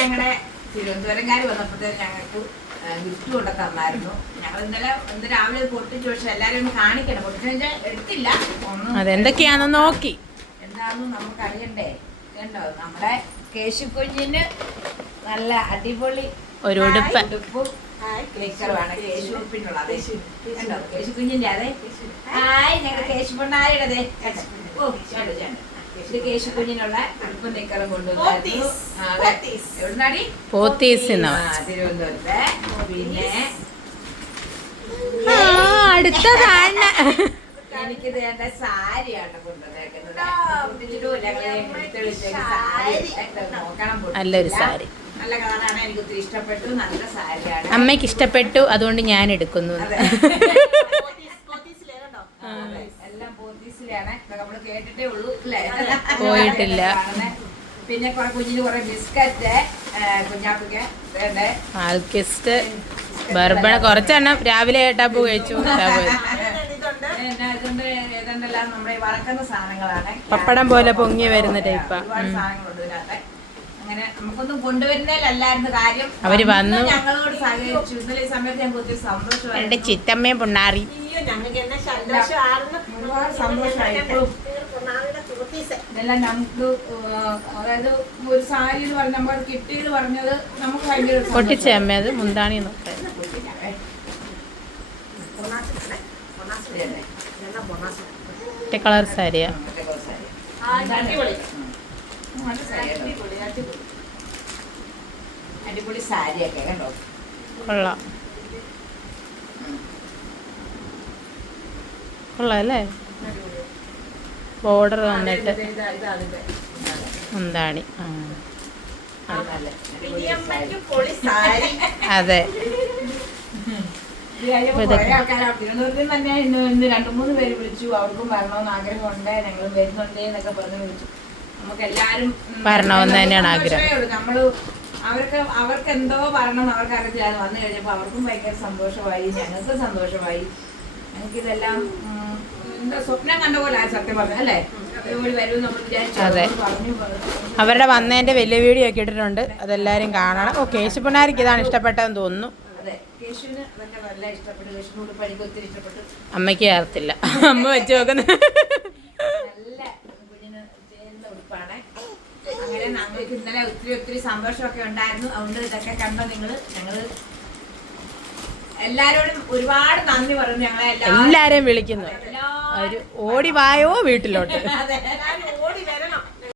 ഞങ്ങളുടെ തിരുവനന്തപുരംകാർ വന്നപ്പോഴത്തേക്ക് ഞങ്ങൾക്ക് ഗിഫ്റ്റ് കൊണ്ട് തന്നായിരുന്നു. ഞങ്ങൾ ഇന്ന് രാവിലെ പൊട്ടിച്ചു. പക്ഷെ എല്ലാരും ഒന്ന് കാണിക്കണം. പൊട്ടിച്ച എടുത്തില്ല. അതെന്തൊക്കെയാന്ന് നോക്കി എന്താണെന്ന് നമുക്ക് അറിയണ്ടേ. കണ്ടോ, നമ്മുടെ കേശുക്കുഞ്ഞിന് നല്ല അടിപൊളി ഒരു ഉടുപ്പും നിക്കറുമാണ്. കേശുപ്പിനുള്ളത് കണ്ടോ, കേശുക്കുഞ്ഞിന്റെ അതെ. ഹായ്, ഞങ്ങളുടെ കേശുപൊണ്ണാരിയുടെ ഇത് കേശുക്കുഞ്ഞിനുള്ള ഉടുപ്പും നിക്കറും കൊണ്ടുവന്നായിരുന്നു. എവിടുന്നാടി? തിരുവനന്തപുരത്തെ. പിന്നെ അടുത്തതാണ് എനിക്ക് വേണ്ട സാരിയാണ് കൊണ്ടുവന്നേക്കുന്നത്. നല്ലൊരു സാരി, നല്ല കളറാണ്. എനിക്ക് ഒത്തിരി ഇഷ്ടപ്പെട്ടു. നല്ല സാരിയാണ്. അമ്മയ്ക്ക് ഇഷ്ടപ്പെട്ടു, അതുകൊണ്ട് ഞാൻ എടുക്കുന്നു. എല്ലാം പോത്തീസിലാണ്. നമ്മള് കേട്ടിട്ടേ ഉള്ളൂ അല്ലേ, പോയിട്ടില്ല. പിന്നെ കുഞ്ഞിന് കുറെ ബിസ്ക്കറ്റ് കുഞ്ഞാപ്പിക്ക് ആൽക്കിസ്റ്റ് ബർബൺ കുറച്ചെണ്ണം രാവിലെ ഏട്ടാപ്പൂ കഴിച്ചു. ഏതെല്ലാം നമ്മുടെ വറക്കുന്ന സാധനങ്ങളാണ്. പപ്പടം പോലെ പൊങ്ങി വരുന്ന ടൈപ്പാ. ഒരുപാട് സാധനങ്ങളുണ്ട് ഇതിനകത്ത്. അങ്ങനെ നമുക്കൊന്നും കൊണ്ടുവരുന്നതിലല്ലായിരുന്നു കാര്യം. അവര് വന്നു, ഞങ്ങളോട് സഹകരിച്ചു. ഇന്നലെ ഈ സമയത്ത് ഞങ്ങൾക്ക് ഒത്തിരി സന്തോഷമായി. എന്റെ ചിറ്റമ്മയും പൊണ്ണാറി ഒരുപാട് സന്തോഷമായി. ഇതെല്ലാം നമുക്ക് അതായത് ഒരു സാരി എന്ന് പറഞ്ഞ നമ്മൾ കിട്ടിയത് പറഞ്ഞത് നമുക്ക് ഭയങ്കര പൊട്ടിച്ചേ അമ്മ. അത് മുന്താണി നോക്കാം. കളർ സാരിയാ. അടിപൊളി സാരിയൊക്കെ കണ്ടോ, കൊള്ളാം. കൊള്ളാം അല്ലേ? ബോർഡർ വന്നിട്ട് മുന്താണി. അതെ, തിരുവനന്തപുരത്ത് തന്നെ ഇന്ന് 2-3 പേര് വിളിച്ചു. അവർക്കും വരണമെന്ന് ആഗ്രഹമുണ്ട്, ഞങ്ങൾ വരുന്നുണ്ട് എന്നൊക്കെ പറഞ്ഞ് വിളിച്ചു. നമുക്ക് എല്ലാരും വരണമെന്ന് തന്നെയാണ് ആഗ്രഹം. നമ്മള് അവർക്ക് എന്തോ പറയണം അവർക്ക് അറിയില്ല. വന്നു കഴിഞ്ഞപ്പോ അവർക്കും ഭയങ്കര സന്തോഷമായി, ഞങ്ങൾക്കും സന്തോഷമായി. ഞങ്ങൾക്കിതെല്ലാം എന്താ സ്വപ്നം കണ്ട പോലെ സത്യം പറഞ്ഞു അല്ലേ. അതെ, അവരുടെ വന്നതിന്റെ വലിയ വീഡിയോ ഒക്കെ ഇട്ടിട്ടുണ്ട്, അതെല്ലാരും കാണണം. ഓ, കേശുപിണ്ണാരിക്ക് ഇതാണ് ഇഷ്ടപ്പെട്ടതെന്ന് തോന്നുന്നു. അമ്മയ്ക്ക് ചേർത്തില്ല, അമ്മ വെച്ച് നോക്കുന്ന അങ്ങനെ ഞങ്ങൾക്ക് ഇന്നലെ ഒത്തിരി സന്തോഷമൊക്കെ ഉണ്ടായിരുന്നു. അതുകൊണ്ട് ഇതൊക്കെ കണ്ടോ നിങ്ങള്. ഞങ്ങള് എല്ലാരോടും ഒരുപാട് നന്ദി പറഞ്ഞു. ഞങ്ങളെ എല്ലാരെയും വിളിക്കുന്നു. ഓടി വായോ വീട്ടിലോട്ട്.